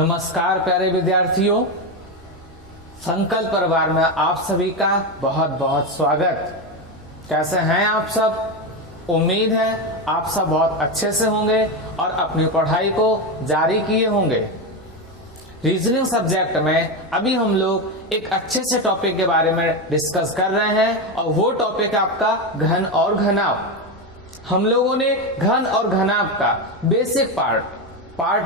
नमस्कार प्यारे विद्यार्थियों, संकल्प परिवार में आप सभी का बहुत बहुत स्वागत। कैसे हैं आप सब? उम्मीद है आप सब बहुत अच्छे से होंगे और अपनी पढ़ाई को जारी किए होंगे। रीजनिंग सब्जेक्ट में अभी हम लोग एक अच्छे से टॉपिक के बारे में डिस्कस कर रहे हैं और वो टॉपिक आपका घन और घनाभ। हम लोगों ने घन और घनाभ का बेसिक पार्ट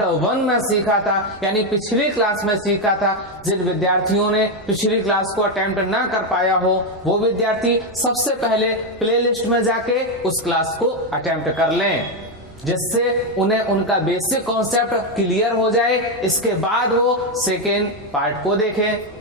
1 में सीखा था, यानी पिछली क्लास में सीखा था। जिन विद्यार्थियों ने पिछली क्लास को अटेम्प्ट ना कर पाया हो वो विद्यार्थी सबसे पहले प्लेलिस्ट में जाके उस क्लास को अटेम्प्ट कर लें, जिससे उन्हें उनका बेसिक कॉन्सेप्ट क्लियर हो जाए। इसके बाद वो सेकेंड पार्ट को देखें।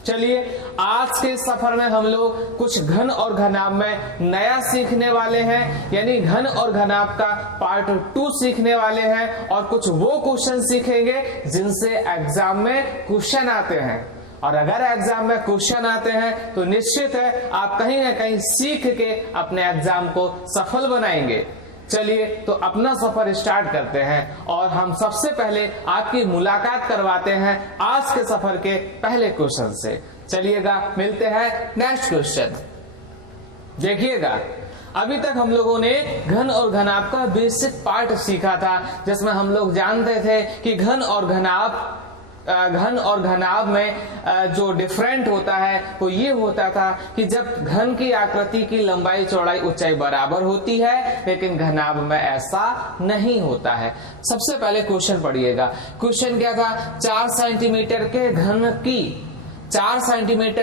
चलिए, आज के सफर में हम लोग कुछ घन और घनाभ में नया सीखने वाले हैं, यानी घन और घनाभ का पार्ट 2 सीखने वाले हैं और कुछ वो क्वेश्चन सीखेंगे जिनसे एग्जाम में क्वेश्चन आते हैं। और अगर एग्जाम में क्वेश्चन आते हैं तो निश्चित है आप कहीं ना कहीं सीख के अपने एग्जाम को सफल बनाएंगे। चलिए तो अपना सफर स्टार्ट करते हैं और हम सबसे पहले आपकी मुलाकात करवाते हैं आज के सफर के पहले क्वेश्चन से। चलिएगा, मिलते हैं नेक्स्ट क्वेश्चन। देखिएगा, अभी तक हम लोगों ने घन और घनाभ का बेसिक पार्ट सीखा था, जिसमें हम लोग जानते थे कि घन और घनाभ में जो डिफरेंट होता है वो ये होता था कि जब घन की आकृति की लंबाई चौड़ाई ऊंचाई बराबर होती है, लेकिन घनाभ में ऐसा नहीं होता है। सबसे पहले क्वेश्चन पढ़िएगा। क्वेश्चन क्या था? 4 सेंटीमीटर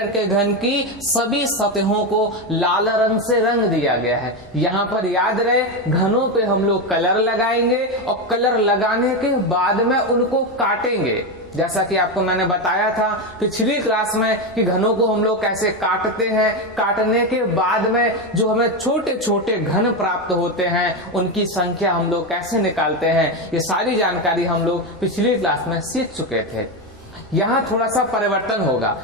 के घन की सभी सतहों को लाल रंग से रंग दिया गया है। यहाँ पर याद रहे, घनों पे हम लोग कलर लगाएंगे और कलर लगाने के बाद में उनको काटेंगे। जैसा कि आपको मैंने बताया था पिछली क्लास में कि घनों को हम लोग कैसे काटते हैं, काटने के बाद में जो हमें छोटे छोटे घन प्राप्त होते हैं उनकी संख्या हम लोग कैसे निकालते हैं, ये सारी जानकारी हम लोग पिछली क्लास में सीख चुके थे। यहाँ थोड़ा सा परिवर्तन होगा।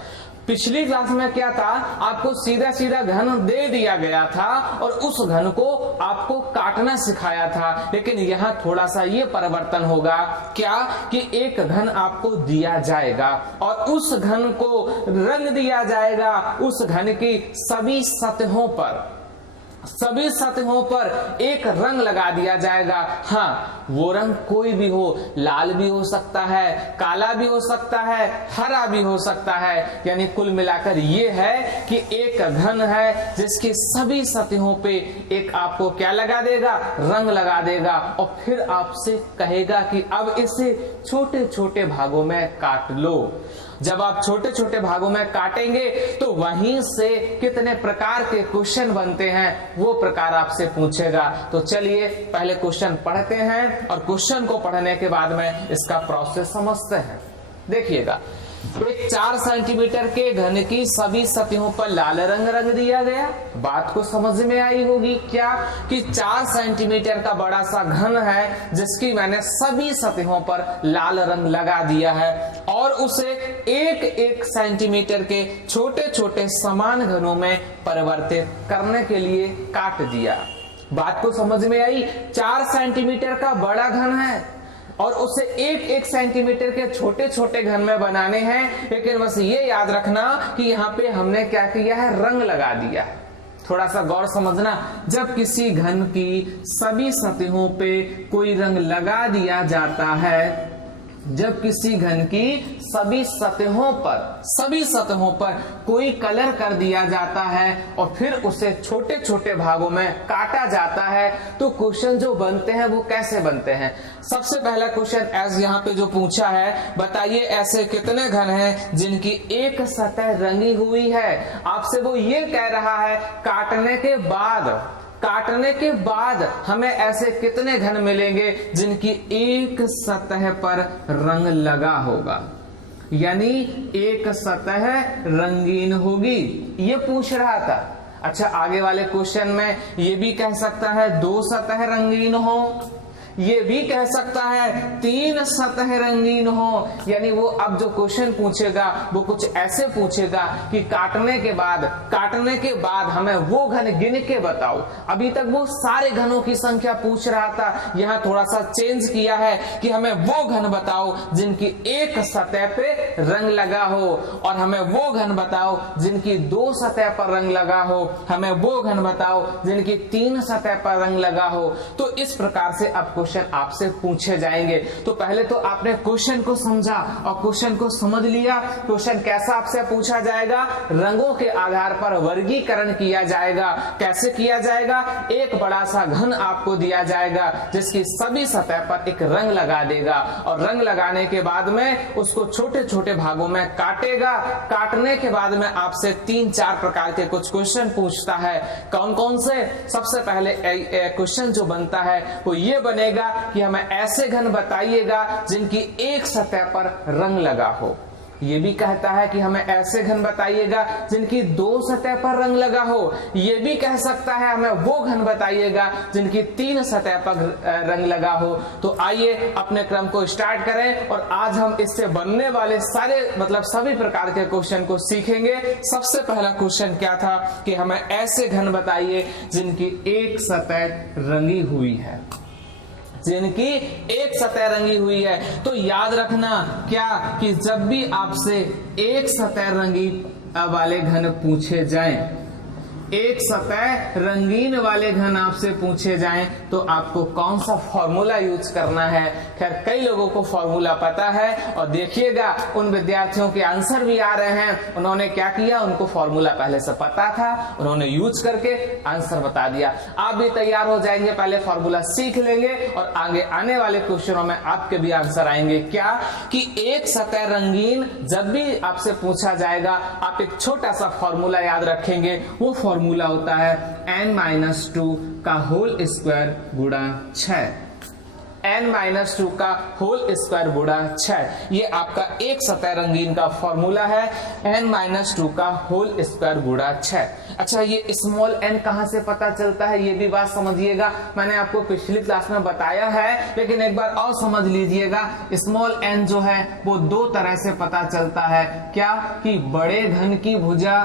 पिछली क्लास में क्या था, आपको सीधा सीधा घन दे दिया गया था और उस घन को आपको काटना सिखाया था, लेकिन यहाँ थोड़ा सा ये परिवर्तन होगा। क्या कि एक घन आपको दिया जाएगा और उस घन को रंग दिया जाएगा। उस घन की सभी सतहों पर एक रंग लगा दिया जाएगा। हाँ, वो रंग कोई भी हो, लाल भी हो सकता है, काला भी हो सकता है, हरा भी हो सकता है। यानी कुल मिलाकर ये है कि एक घन है जिसकी सभी सतहों पे एक आपको क्या लगा देगा? रंग लगा देगा और फिर आपसे कहेगा कि अब इसे छोटे छोटे भागों में काट लो। जब आप छोटे छोटे भागों में काटेंगे तो वहीं से कितने प्रकार के क्वेश्चन बनते हैं वो प्रकार आपसे पूछेगा। तो चलिए पहले क्वेश्चन पढ़ते हैं और क्वेश्चन को पढ़ने के बाद में इसका प्रोसेस समझते हैं। देखिएगा, एक 4 सेंटीमीटर के घन की सभी सतहों पर लाल रंग दिया गया। बात को समझ में आई होगी क्या कि 4 सेंटीमीटर का बड़ा सा घन है जिसकी मैंने सभी सतहों पर लाल रंग लगा दिया है और उसे 1-1 सेंटीमीटर के छोटे छोटे समान घनों में परिवर्तित करने के लिए काट दिया। बात को समझ में आई? 4 सेंटीमीटर का बड़ा घन है और उसे 1-1 सेंटीमीटर के छोटे छोटे घन में बनाने हैं, लेकिन बस ये याद रखना कि यहाँ पे हमने क्या किया है? रंग लगा दिया है। थोड़ा सा गौर समझना, जब किसी घन की सभी सतहों पे कोई रंग लगा दिया जाता है, जब किसी घन की सभी सतहों पर कोई कलर कर दिया जाता है और फिर उसे छोटे छोटे भागों में काटा जाता है, तो क्वेश्चन जो बनते हैं वो कैसे बनते हैं? सबसे पहला क्वेश्चन एज यहाँ पे जो पूछा है, बताइए ऐसे कितने घन हैं जिनकी एक सतह रंगी हुई है। आपसे वो ये कह रहा है काटने के बाद हमें ऐसे कितने घन मिलेंगे जिनकी एक सतह पर रंग लगा होगा, यानी एक सतह रंगीन होगी, ये पूछ रहा था। अच्छा, आगे वाले क्वेश्चन में ये भी कह सकता है 2 सतह रंगीन हो, ये भी कह सकता है 3 सतह रंगीन हो, यानी वो अब जो क्वेश्चन पूछेगा वो कुछ ऐसे पूछेगा कि काटने के बाद हमें वो घन गिन के बताओ। अभी तक वो सारे घनों की संख्या पूछ रहा था, यहां थोड़ा सा चेंज किया है कि हमें वो घन बताओ जिनकी एक सतह पे रंग लगा हो, और हमें वो घन बताओ जिनकी 2 सतह पर रंग लगा हो, हमें वो घन बताओ जिनकी 3 सतह पर रंग लगा हो। तो इस प्रकार से अब क्वेश्चन आपसे पूछे जाएंगे। तो पहले तो आपने क्वेश्चन को समझा और क्वेश्चन को समझ लिया। क्वेश्चन कैसा आपसे पूछा जाएगा? रंगों के आधार पर वर्गीकरण किया जाएगा। कैसे किया जाएगा? एक बड़ा सा घन आपको दिया जाएगा जिसकी सभी सतह पर एक रंग लगा देगा, और रंग लगाने के बाद में उसको छोटे छोटे भागों में काटेगा। काटने के बाद में आपसे 3-4 प्रकार के कुछ क्वेश्चन पूछता है। कौन कौन से? सबसे पहले क्वेश्चन जो बनता है वो ये बनेगा कि हमें ऐसे घन बताइएगा जिनकी एक सतह पर रंग लगा हो। ये भी कहता है कि हमें ऐसे घन बताइएगा जिनकी 2 सतह पर रंग लगा हो। ये भी कह सकता है हमें वो घन बताइएगा जिनकी 3 सतह पर रंग लगा हो। तो आइए अपने क्रम को स्टार्ट करें और आज हम इससे बनने वाले सभी प्रकार के क्वेश्चन को सीखेंगे। सबसे पहला क्वेश्चन क्या था कि हमें ऐसे घन बताइए जिनकी एक सतह रंगी हुई है, जिनकी एक सतह रंगी हुई है। तो याद रखना क्या कि जब भी आपसे एक सतह रंगी वाले घन पूछे जाएं, एक सतह रंगीन वाले घन आपसे पूछे जाएं, तो आपको कौन सा फॉर्मूला यूज करना है। खैर कई लोगों को फॉर्मूला पता है, और देखिएगा उन विद्यार्थियों के आंसर भी आ रहे हैं। उन्होंने क्या किया, उनको फॉर्मूला पहले से पता था, उन्होंने यूज करके आंसर बता दिया। आप भी तैयार हो जाएंगे, पहले फॉर्मूला सीख लेंगे और आगे आने वाले क्वेश्चनों में आपके भी आंसर आएंगे। क्या कि एक सतह रंगीन जब भी आपसे पूछा जाएगा, आप एक छोटा सा फॉर्मूला याद रखेंगे। वो फॉर्मूला होता है n-2 का होल स्क्वायर गुणा 6। n-2 का होल स्क्वायर गुणा 6, ये आपका एक सतह रंगीन का फॉर्मूला है। n-2 का होल स्क्वायर गुणा 6। अच्छा, ये स्मॉल n कहां से पता चलता है, ये भी बात समझिएगा। मैंने आपको पिछली क्लास में बताया है, लेकिन एक बार और समझ लीजिएगा। स्मॉल n जो है वो 2 तरह से पता चलता है। क्या कि बड़े घन की भुजा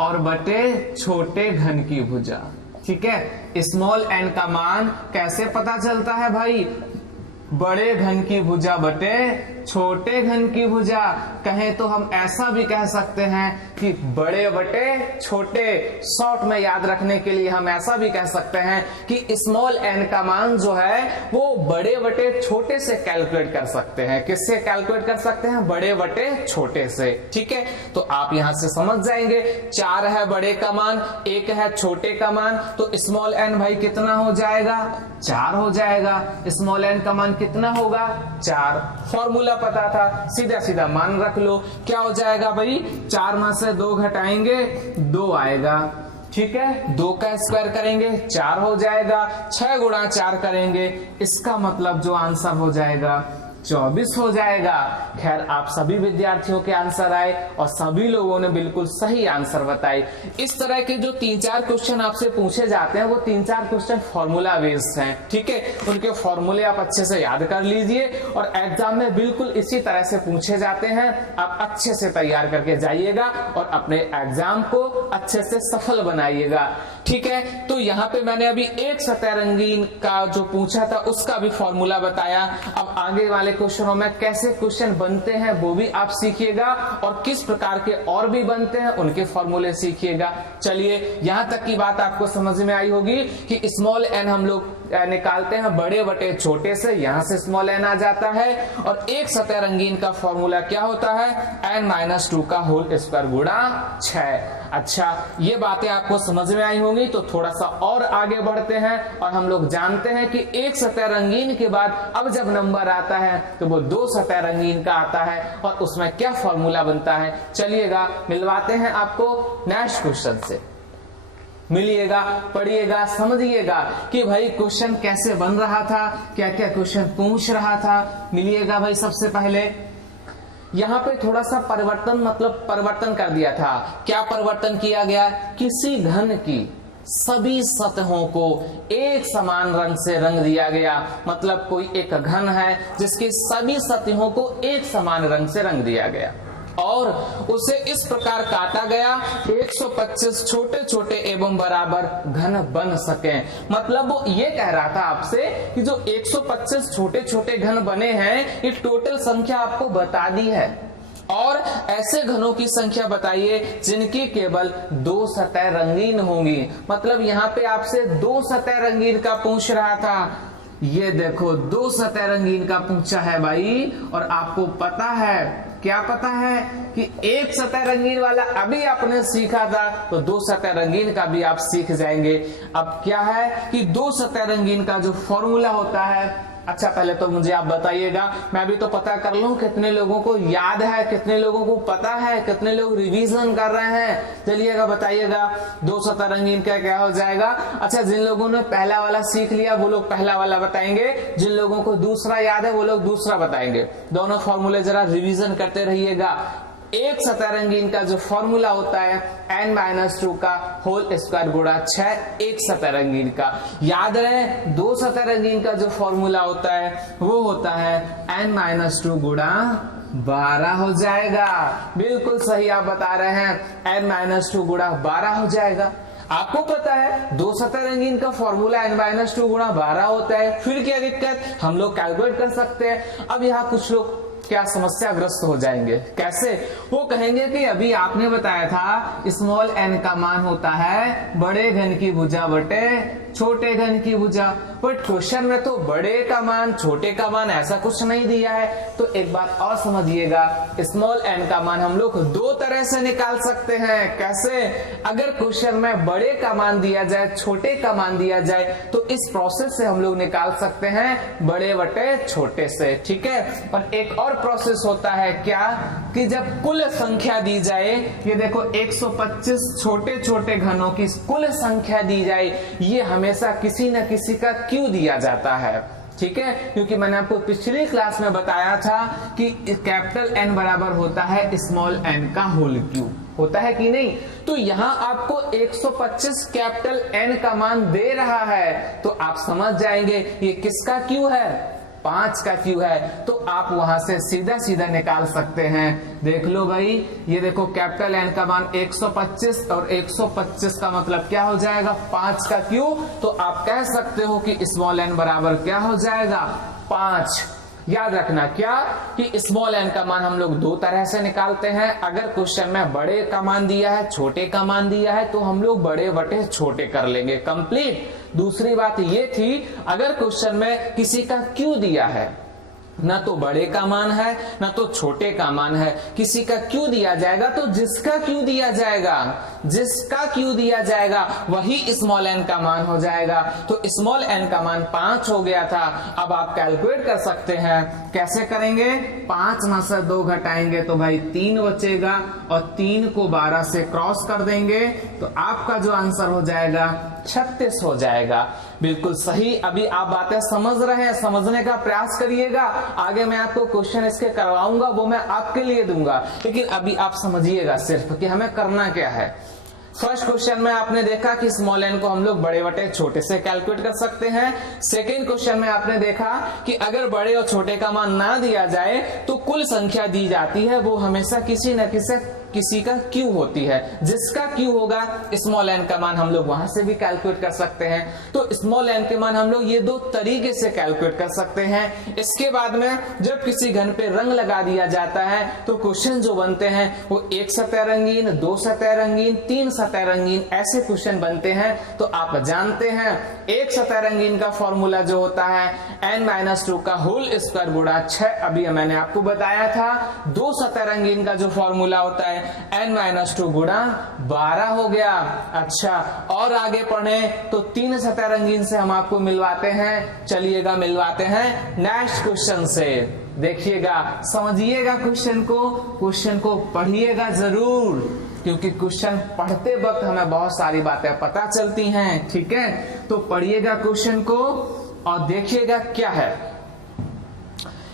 और बटे छोटे घन की भुजा। ठीक है, स्मॉल n का मान कैसे पता चलता है भाई? बड़े घन की भुजा बटे छोटे घन की भुजा। कहें तो हम ऐसा भी कह सकते हैं कि बड़े बटे छोटे। शॉर्ट में याद रखने के लिए हम ऐसा भी कह सकते हैं कि स्मॉल n का मान जो है वो बड़े बटे छोटे से कैलकुलेट कर सकते हैं। किससे कैलकुलेट कर सकते हैं? बड़े बटे छोटे से। ठीक है, तो आप यहां से समझ जाएंगे। 4 है बड़े का मान, 1 है छोटे का मान, तो स्मॉल n भाई कितना हो जाएगा? 4 हो जाएगा। स्मॉल n का मान कितना होगा? 4। फॉर्मूला पता था, सीधा सीधा मान रख लो। क्या हो जाएगा भाई? 4 में से 2 घटाएंगे, 2 आएगा। ठीक है, 2 का स्क्वायर करेंगे 4 हो जाएगा। 6 गुणा 4 करेंगे, इसका मतलब जो आंसर हो जाएगा 24 हो जाएगा। खैर आप सभी विद्यार्थियों के आंसर आए और सभी लोगों ने बिल्कुल सही आंसर बताए। इस तरह के जो 3-4 क्वेश्चन आपसे पूछे जाते हैं वो 3-4 क्वेश्चन फॉर्मूला बेस्ड हैं। ठीक है, उनके फॉर्मूले आप अच्छे से याद कर लीजिए और एग्जाम में बिल्कुल इसी तरह से पूछे जाते हैं। आप अच्छे से तैयार करके जाइएगा और अपने एग्जाम को अच्छे से सफल बनाइएगा। ठीक है, तो यहाँ पे मैंने अभी एक सतह रंगीन का जो पूछा था उसका भी फॉर्मूला बताया। अब आगे वाले क्वेश्चनों में कैसे क्वेश्चन बनते हैं वो भी आप सीखिएगा और किस प्रकार के और भी बनते हैं उनके फॉर्मूले सीखिएगा। चलिए, यहां तक की बात आपको समझ में आई होगी कि स्मॉल n हम लोग निकालते हैं बड़े बटे छोटे से, यहां से स्मॉल n आ जाता है। और एक सतह रंगीन का फॉर्मूला क्या होता है? n-2 का होल स्क्वायर गुणा 6। अच्छा, ये बातें आपको समझ में आई होंगी। तो थोड़ा सा और आगे बढ़ते हैं और हम लोग जानते हैं कि एक सतह रंगीन के बाद अब जब नंबर आता है तो वो 2 सतह रंगीन का आता है और उसमें क्या फॉर्मूला बनता है। चलिएगा मिलवाते हैं आपको नेक्स्ट क्वेश्चन से। मिलिएगा, पढ़िएगा, समझिएगा कि भाई क्वेश्चन कैसे बन रहा था, क्या क्या क्वेश्चन पूछ रहा था। मिलिएगा भाई। सबसे पहले यहां पे थोड़ा सा परिवर्तन कर दिया था। क्या परिवर्तन किया गया? किसी घन की सभी सतहों को एक समान रंग से रंग दिया गया। मतलब कोई एक घन है जिसकी सभी सतहों को एक समान रंग से रंग दिया गया और उसे इस प्रकार काटा गया 125 छोटे छोटे एवं बराबर घन बन सके। मतलब वो ये कह रहा था आपसे कि जो 125 छोटे छोटे घन बने हैं ये टोटल संख्या आपको बता दी है और ऐसे घनों की संख्या बताइए जिनकी केवल 2 सतह रंगीन होंगी। मतलब यहाँ पे आपसे 2 सतह रंगीन का पूछ रहा था। ये देखो 2 सतह रंगीन का पूछा है भाई और आपको पता है, क्या पता है कि एक सतह रंगीन वाला अभी आपने सीखा था तो 2 सतह रंगीन का भी आप सीख जाएंगे। अब क्या है कि 2 सतह रंगीन का जो फॉर्मूला होता है, अच्छा पहले तो मुझे आप बताइएगा, मैं भी तो पता कर लूं कितने लोगों को याद है, कितने लोगों को पता है, कितने लोग रिवीजन कर रहे हैं। चलिएगा बताइएगा 2 सतह रंगीन का क्या हो जाएगा। अच्छा जिन लोगों ने पहला वाला सीख लिया वो लोग पहला वाला बताएंगे, जिन लोगों को दूसरा याद है वो लोग दूसरा बताएंगे। दोनों फॉर्मूले जरा रिवीजन करते रहिएगा। एक सतह रंगीन का जो फॉर्मूला होता है n-2 का होल स्क्वायर गुणा 6 एक सतह रंगीन का। याद रहे 2 सतह रंगीन का जो फॉर्मूला होता है वो होता है n-2 गुणा 12 हो जाएगा। बिल्कुल सही आप बता रहे हैं, n-2 गुणा 12 हो जाएगा। आपको पता है 2 सतह रंगीन का फॉर्मूला n-2 गुणा 12 होता है, फिर क्या दिक्कत, हम लोग कैलकुलेट कर सकते हैं। अब यहाँ कुछ लोग क्या समस्याग्रस्त हो जाएंगे, कैसे, वो कहेंगे कि अभी आपने बताया था स्मॉल n का मान होता है बड़े घन की भुजा बटे छोटे घन की भुजा, बट क्वेश्चन में तो बड़े का मान छोटे का मान ऐसा कुछ नहीं दिया है। तो एक बात और समझिएगा, स्मॉल n का मान हम लोग 2 तरह से निकाल सकते हैं। कैसे, अगर क्वेश्चन में बड़े का मान दिया जाए छोटे का मान दिया जाए तो इस प्रोसेस से हम लोग निकाल सकते हैं बड़े बटे छोटे से, ठीक है। और एक और प्रोसेस होता है क्या कि जब कुल संख्या दी जाए, ये देखो 125 छोटे छोटे घनों की कुल संख्या दी जाए, ये हमेशा किसी न किसी का क्यों दिया जाता है, ठीक है। क्योंकि मैंने आपको पिछली क्लास में बताया था कि कैपिटल N बराबर होता है स्मॉल n का होल क्यूब, होता है कि नहीं। तो यहाँ आपको 125 कैपिटल N का मान दे रहा है तो आप समझ जाएंगे ये किसका क्यू है, 5 का क्यू है। तो आप वहां से सीधा सीधा निकाल सकते हैं। देख लो भाई, ये देखो कैपिटल N का मान 125 और 125 का मतलब क्या हो जाएगा 5 का क्यू। तो आप कह सकते हो कि स्मॉल n बराबर क्या हो जाएगा 5। याद रखना क्या कि स्मॉल n का मान हम लोग 2 तरह से निकालते हैं। अगर क्वेश्चन में बड़े का मान दिया है छोटे का मान दिया है तो हम लोग बड़े बटे छोटे कर लेंगे, कंप्लीट। दूसरी बात ये थी, अगर क्वेश्चन में किसी का क्यों दिया है, ना तो बड़े का मान है ना तो छोटे का मान है, किसी का क्यों दिया जाएगा तो जिसका क्यों दिया जाएगा, जिसका क्यों दिया जाएगा वही स्मॉल n का मान हो जाएगा। तो स्मॉल n का मान 5 हो गया था। अब आप कैलकुलेट कर सकते हैं, कैसे करेंगे, 5 में से 2 घटाएंगे तो भाई 3 बचेगा और 3 को 12 से क्रॉस कर देंगे तो आपका जो आंसर हो जाएगा 36 हो जाएगा। बिल्कुल सही। अभी आप बातें समझ रहे हैं, समझने का प्रयास करिएगा। आगे मैं आपको क्वेश्चन इसके करवाऊंगा वो मैं आपके लिए दूंगा, लेकिन अभी आप समझिएगा सिर्फ कि हमें करना क्या है। फर्स्ट क्वेश्चन में आपने देखा कि स्मॉल n को हम लोग बड़े बटे छोटे से कैलकुलेट कर सकते हैं। सेकेंड क्वेश्चन में आपने देखा कि अगर बड़े और छोटे का मान ना दिया जाए तो कुल संख्या दी जाती है वो हमेशा किसी न किसी का क्यू होती है, जिसका क्यू होगा स्मॉल n का मान हम लोग वहां से भी कैलकुलेट कर सकते हैं। तो स्मॉल n के मान हम लोग ये 2 तरीके से कैलकुलेट कर सकते हैं। इसके बाद में जब किसी घन पे रंग लगा दिया जाता है तो क्वेश्चन जो बनते हैं वो 1 सतह रंगीन, 2 सतह रंगीन, 3 सतह रंगीन, ऐसे क्वेश्चन बनते हैं। तो आप जानते हैं 1 सतह रंगीन का फॉर्मूला जो होता है n-2 का होल स्क्वायर गुणा 6, अभी मैंने आपको बताया था। 2 सतह रंगीन का जो फॉर्मूला होता है n-2 गुणा 12 हो गया। अच्छा, और आगे पढ़े तो 3 सतह रंगीन से हम आपको मिलवाते हैं। चलिएगा मिलवाते हैं नेक्स्ट क्वेश्चन से। देखिएगा, समझिएगा क्वेश्चन को पढ़िएगा जरूर, क्योंकि क्वेश्चन पढ़ते वक्त हमें बहुत सारी बातें पता चलती हैं, ठीक है। तो पढ़िएगा क्वेश्चन को और देखिएगा क्या है।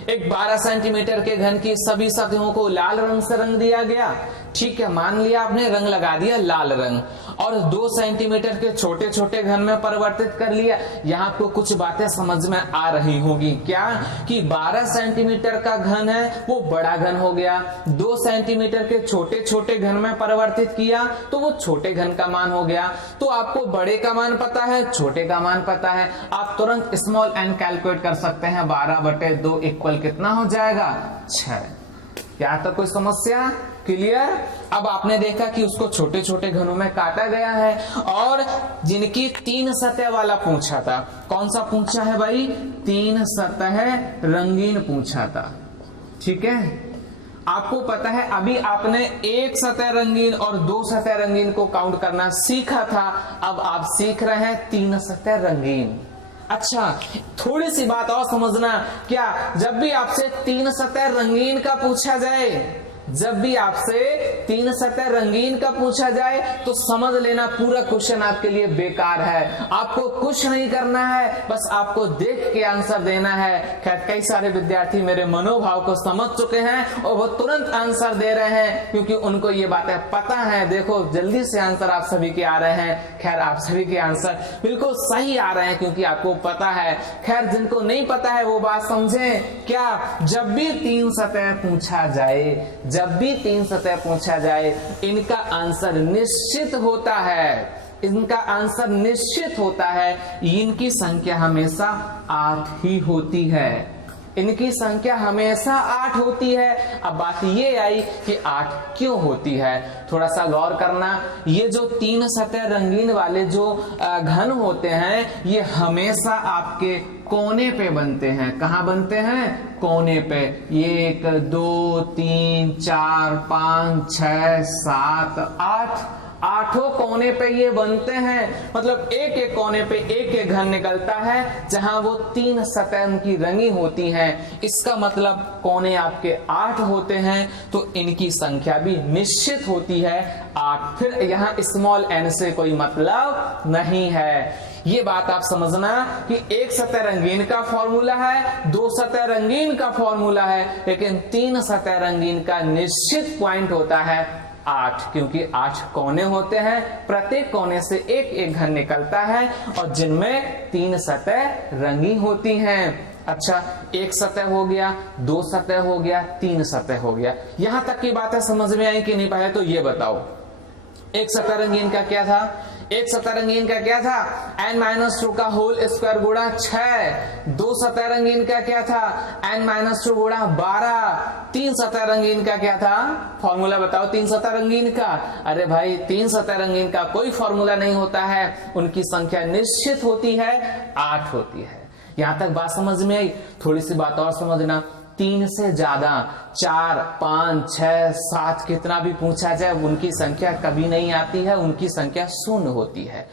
एक 12 सेंटीमीटर के घन की सभी सतहों को लाल रंग से रंग दिया गया, ठीक है। मान लिया आपने रंग लगा दिया लाल रंग, और 2 सेंटीमीटर के छोटे छोटे घन में परिवर्तित कर लिया। यहाँ आपको कुछ बातें समझ में आ रही होगी, क्या कि 12 सेंटीमीटर का घन है वो बड़ा घन हो गया, 2 सेंटीमीटर के छोटे छोटे घन में परिवर्तित किया तो वो छोटे घन का मान हो गया। तो आपको बड़े का मान पता है, छोटे का मान पता है, आप तुरंत स्मॉल एन कैलकुलेट कर सकते हैं। 12/2 इक्वल कितना हो जाएगा? 6। यहाँ तक कोई समस्या क्लियर? अब आपने देखा कि उसको छोटे छोटे घनों में काटा गया है और जिनकी 3 सतह वाला पूछा था, कौन सा पूछा है भाई? 3 सतह रंगीन पूछा था। ठीक है, आपको पता है अभी आपने 1 सतह रंगीन और 2 सतह रंगीन को काउंट करना सीखा था, अब आप सीख रहे हैं 3 सतह रंगीन। अच्छा, थोड़ी सी बात और समझना, क्या जब भी आपसे 3 सतह रंगीन का पूछा जाए, जब भी आपसे 3 सतह रंगीन का पूछा जाए तो समझ लेना पूरा क्वेश्चन आपके लिए बेकार है। आपको कुछ नहीं करना है, बस आपको देख के आंसर देना है। खैर कई सारे विद्यार्थी मेरे मनोभाव को समझ चुके हैं और वो तुरंत आंसर दे रहे हैं क्योंकि उनको ये बातें पता है। देखो जल्दी से आंसर आप सभी के आ रहे हैं। खैर आप सभी के आंसर बिल्कुल सही आ रहे हैं क्योंकि आपको पता है। खैर जिनको नहीं पता है वो बात समझें, क्या जब भी 3 सतह पूछा जाए, जब भी 3 सतह पूछा जाए, इनका आंसर निश्चित होता है, इनका आंसर निश्चित होता है। इनकी संख्या हमेशा 8 ही होती है, इनकी संख्या हमेशा 8 होती है। अब बात ये आई कि 8 क्यों होती है, थोड़ा सा गौर करना। ये जो 3 सतह रंगीन वाले जो घन होते हैं, ये हमेशा आपके कोने पे बनते हैं। कहाँ बनते हैं? कोने पे। 1 2 3 4 5 6 7 8, 8 कोने पे ये बनते हैं। मतलब एक एक कोने पे एक एक घन निकलता है जहां वो 3 सतह की रंगी होती हैं। इसका मतलब कोने आपके 8 होते हैं, तो इनकी संख्या भी निश्चित होती है 8। फिर यहाँ स्मॉल n से कोई मतलब नहीं है। ये बात आप समझना कि 1 सतह रंगीन का फॉर्मूला है, 2 सतह रंगीन का फॉर्मूला है, लेकिन 3 सतह रंगीन का निश्चित पॉइंट होता है 8, क्योंकि 8 कोने होते हैं, प्रत्येक कोने से एक एक घन निकलता है और जिनमें 3 सतह रंगी होती हैं। अच्छा, 1 सतह हो गया, 2 सतह हो गया, 3 सतह हो गया। यहां तक की बातें समझ में आई कि नहीं? पहले तो ये बताओ 1 सतह रंगीन का क्या था? 1 सतह रंगीन का क्या था? n-2 का होल स्क्वायर गुणा 6। 2 सतह रंगीन का क्या था? n-2 गुणा 12। 3 सतह रंगीन का क्या था? फॉर्मूला बताओ 3 सतह रंगीन का। अरे भाई 3 सतह रंगीन का कोई फॉर्मूला नहीं होता है, उनकी संख्या निश्चित होती है 8 होती है। यहां तक बात समझ में आई? थोड़ी सी बात और समझना, 3 से ज्यादा 4 5 6 7 कितना भी पूछा जाए उनकी संख्या कभी नहीं आती है, उनकी संख्या 0 होती है।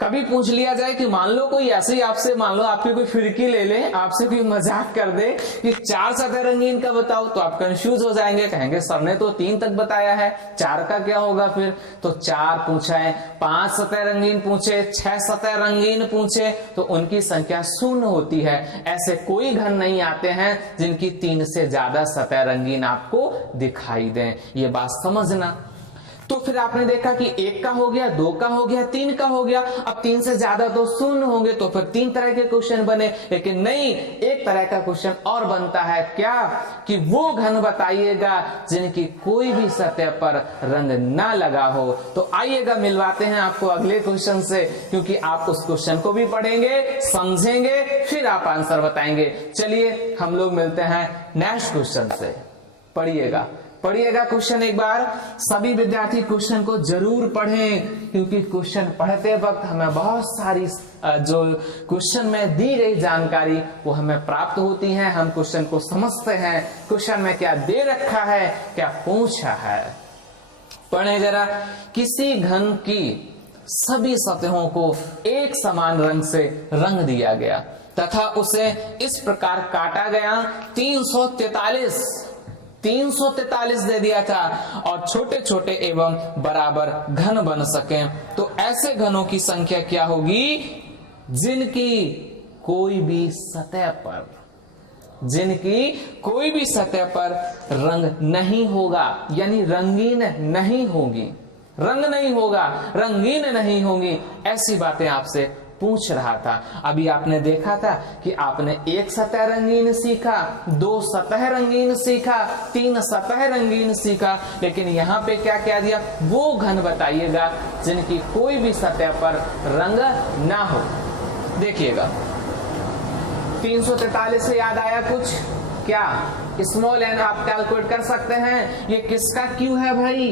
कभी पूछ लिया जाए कि मान लो कोई ऐसे ही आपसे, मान लो आपकी कोई फिरकी ले ले, आपसे कोई मजाक कर दे कि 4 सतह रंगीन का बताओ, तो आप कंफ्यूज हो जाएंगे, कहेंगे सर ने तो 3 तक बताया है, 4 का क्या होगा फिर? तो 4 पूछा है, 5 सतह रंगीन पूछे, 6 सतह रंगीन पूछे, तो उनकी संख्या 0 होती है। ऐसे कोई घन नहीं आते हैं जिनकी 3 से ज्यादा सतह रंगीन आपको दिखाई दें, ये बात समझना। तो फिर आपने देखा कि 1 का हो गया, 2 का हो गया, 3 का हो गया। अब 3 से ज्यादा तो 0 होंगे, तो फिर 3 तरह के क्वेश्चन बने। लेकिन नहीं, एक तरह का क्वेश्चन और बनता है, क्या कि वो घन बताइएगा जिनकी कोई भी सतह पर रंग ना लगा हो। तो आइएगा मिलवाते हैं आपको अगले क्वेश्चन से, क्योंकि आप उस क्वेश्चन को भी पढ़ेंगे, समझेंगे, फिर आप आंसर बताएंगे। चलिए हम लोग मिलते हैं नेक्स्ट क्वेश्चन से। पढ़िएगा क्वेश्चन एक बार। सभी विद्यार्थी क्वेश्चन को जरूर पढ़ें, क्योंकि क्वेश्चन पढ़ते वक्त हमें बहुत सारी जो क्वेश्चन में दी गई जानकारी वो हमें प्राप्त होती है। हम क्वेश्चन को समझते हैं, क्वेश्चन में क्या दे रखा है, क्या पूछा है। पढ़े जरा। किसी घन की सभी सतहों को एक समान रंग से रंग दिया गया तथा उसे इस प्रकार काटा गया, 343 दे दिया था, और छोटे छोटे एवं बराबर घन बन सके, तो ऐसे घनों की संख्या क्या होगी? जिनकी कोई भी सतह पर रंग नहीं होगा, यानी रंगीन नहीं होगी। रंग नहीं होगा, रंगीन नहीं होंगी, ऐसी बातें आपसे पूछ रहा था। अभी आपने देखा था कि आपने एक सतह रंगीन सीखा, दो सतह रंगीन सीखा, तीन सतह रंगीन सीखा, लेकिन यहाँ पे क्या क्या दिया, वो घन बताइएगा जिनकी कोई भी सतह पर रंग ना हो। देखिएगा 343 से याद आया कुछ क्या? स्मॉल एन आप कैलकुलेट कर सकते हैं। ये किसका क्यू है भाई?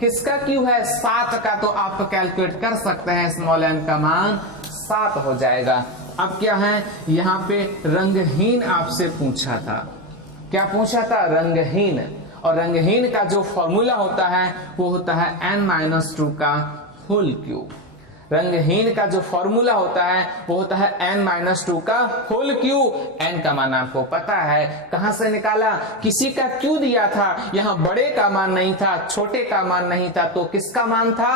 किसका क्यू है? 7 का। तो आप कैलकुलेट कर सकते हैं, स्मॉल एन का मान 7 हो जाएगा। अब क्या है यहाँ पे, रंगहीन आपसे पूछा था। क्या पूछा था? रंगहीन। और रंगहीन का जो फॉर्मूला होता है वो होता है n-2 का होल क्यूब। रंगहीन का जो फॉर्मूला होता है वो होता है n-2 का होल क्यूब। n का मान आपको पता है, कहां से निकाला? किसी का क्यू दिया था, यहाँ बड़े का मान नहीं था, छोटे का मान नहीं था, तो किसका मान था?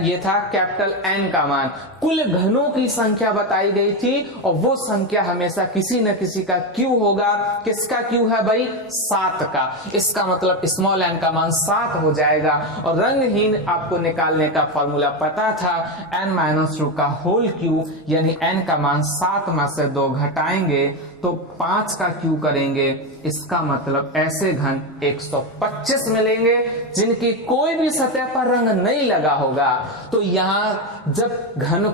ये था कैपिटल N का मान। कुल घनों की संख्या बताई गई थी और वो संख्या हमेशा किसी न किसी का क्यू होगा। किसका क्यू है भाई? 7 का। इसका मतलब स्मॉल n का मान 7 हो जाएगा। और रंगहीन आपको निकालने का फॉर्मूला पता था, n-2 का होल क्यूब, यानी n का मान 7 में से 2 घटाएंगे तो 5 का क्यू करेंगे। इसका मतलब ऐसे घन 125 मिलेंगे जिनकी कोई भी सतह पर रंग नहीं लगा होगा। तो यहाँ जब घन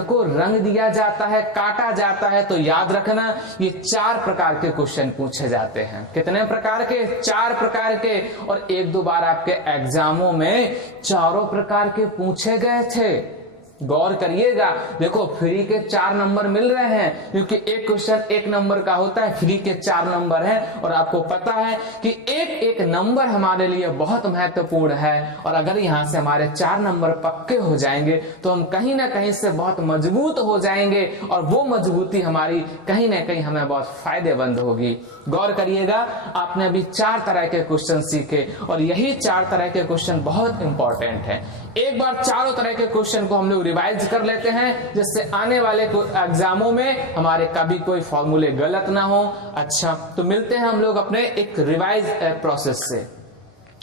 को रंग दिया जाता है, काटा जाता है, तो याद रखना ये 4 प्रकार के क्वेश्चन पूछे जाते हैं। कितने प्रकार के? 4 प्रकार के। और 1-2 बार आपके एग्जामों में चारों प्रकार के पूछे गए थे। गौर करिएगा। देखो फ्री के 4 नंबर मिल रहे हैं, क्योंकि एक क्वेश्चन 1 नंबर का होता है, फ्री के 4 नंबर है। और आपको पता है कि एक नंबर हमारे लिए बहुत महत्वपूर्ण है। और अगर यहाँ से हमारे 4 नंबर पक्के हो जाएंगे तो हम कहीं ना कहीं से बहुत मजबूत हो जाएंगे, और वो मजबूती हमारी कहीं ना कहीं हमें बहुत फायदेमंद होगी। गौर करिएगा, आपने अभी 4 तरह के क्वेश्चन सीखे, और यही 4 तरह के क्वेश्चन बहुत इंपॉर्टेंट है। एक बार चारों तरह के क्वेश्चन को हम लोग रिवाइज कर लेते हैं, जिससे आने वाले एग्जामों में हमारे कभी कोई फॉर्मूले गलत ना हो। अच्छा, तो मिलते हैं हम लोग अपने एक रिवाइज प्रोसेस से।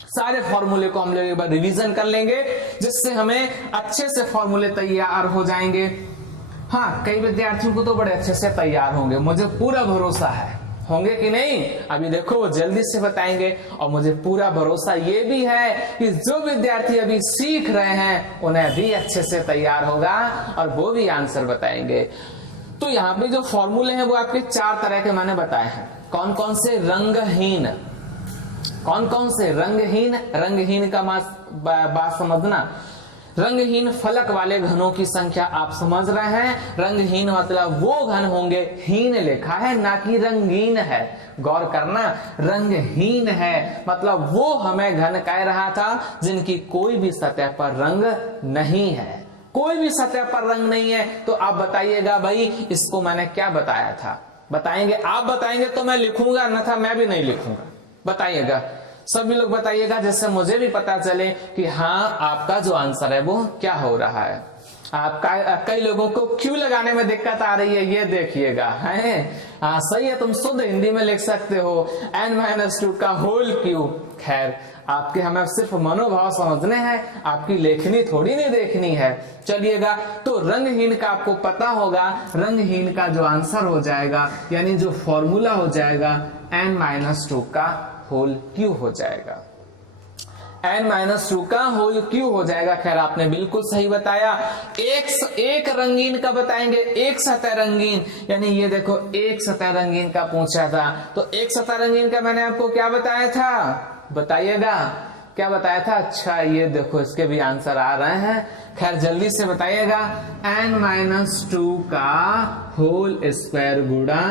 सारे फॉर्मूले को हम लोग एक बार रिवीजन कर लेंगे, जिससे हमें अच्छे से फॉर्मूले तैयार हो जाएंगे। हाँ, कई विद्यार्थियों को तो बड़े अच्छे से तैयार होंगे, मुझे पूरा भरोसा है। होंगे कि नहीं? अभी देखो वो जल्दी से बताएंगे। और मुझे पूरा भरोसा ये भी है कि जो विद्यार्थी अभी सीख रहे हैं उन्हें भी अच्छे से तैयार होगा और वो भी आंसर बताएंगे। तो यहाँ पे जो फॉर्मूले हैं वो आपके 4 तरह के मैंने बताए हैं। कौन कौन से? रंगहीन। कौन कौन से? रंगहीन। रंगहीन का बात समझना। रंगहीन फलक वाले घनों की संख्या आप समझ रहे हैं। रंगहीन मतलब वो घन होंगे, हीन लिखा है ना कि रंगीन है। गौर करना, रंगहीन है मतलब वो हमें घन कह रहा था जिनकी कोई भी सतह पर रंग नहीं है। कोई भी सतह पर रंग नहीं है। तो आप बताइएगा भाई इसको मैंने क्या बताया था? बताएंगे? आप बताएंगे तो मैं लिखूंगा, अन्यथा मैं भी नहीं लिखूंगा। बताइएगा, सभी लोग बताइएगा, जिससे मुझे भी पता चले कि हाँ आपका जो आंसर है वो क्या हो रहा है। आपका कई लोगों को क्यों लगाने में दिक्कत आ रही है, ये देखिएगा। है हाँ सही है, तुम शुद्ध हिंदी में लिख सकते हो n-2 का होल क्यूब। खैर आपके हमें सिर्फ मनोभाव समझने हैं, आपकी लेखनी थोड़ी नहीं देखनी है। चलिएगा, तो रंगहीन का आपको पता होगा, रंगहीन का जो आंसर हो जाएगा यानी जो फॉर्मूला हो जाएगा n-2 का होल क्यूब हो जाएगा। n-2 का होल क्यूब हो जाएगा। खैर आपने बिल्कुल सही बताया। एक रंगीन का बताएंगे, एक सतह रंगीन, यानी ये देखो एक सतह रंगीन का पूछा था। तो एक सतह रंगीन का मैंने आपको क्या बताया था? बताइएगा, क्या बताया था? अच्छा ये देखो इसके भी आंसर आ रहे हैं। खैर जल्दी से बताइएगा, n-2 का होल स्क्वायर गुणा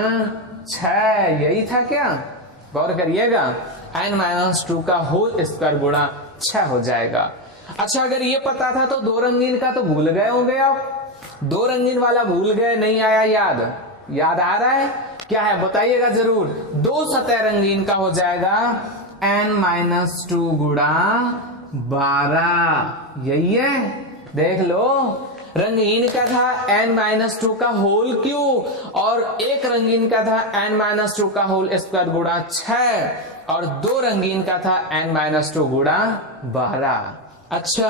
6, यही था क्या? गौर करिएगा, n-2 का होल स्क्वायर गुणा 6 हो जाएगा। अच्छा अगर ये पता था तो 2 रंगीन का तो भूल गए होंगे आप। 2 रंगीन वाला भूल गए, नहीं आया याद? याद आ रहा है? क्या है बताइएगा जरूर। 2 सतह रंगीन का हो जाएगा n-2 गुणा 12, यही है। देख लो, रंगीन का था n-2 का होल क्यूब और एक रंगीन का था n-2 का होल स्क्वायर गुणा 6। और 2 रंगीन का था n-2 गुणा 12। अच्छा,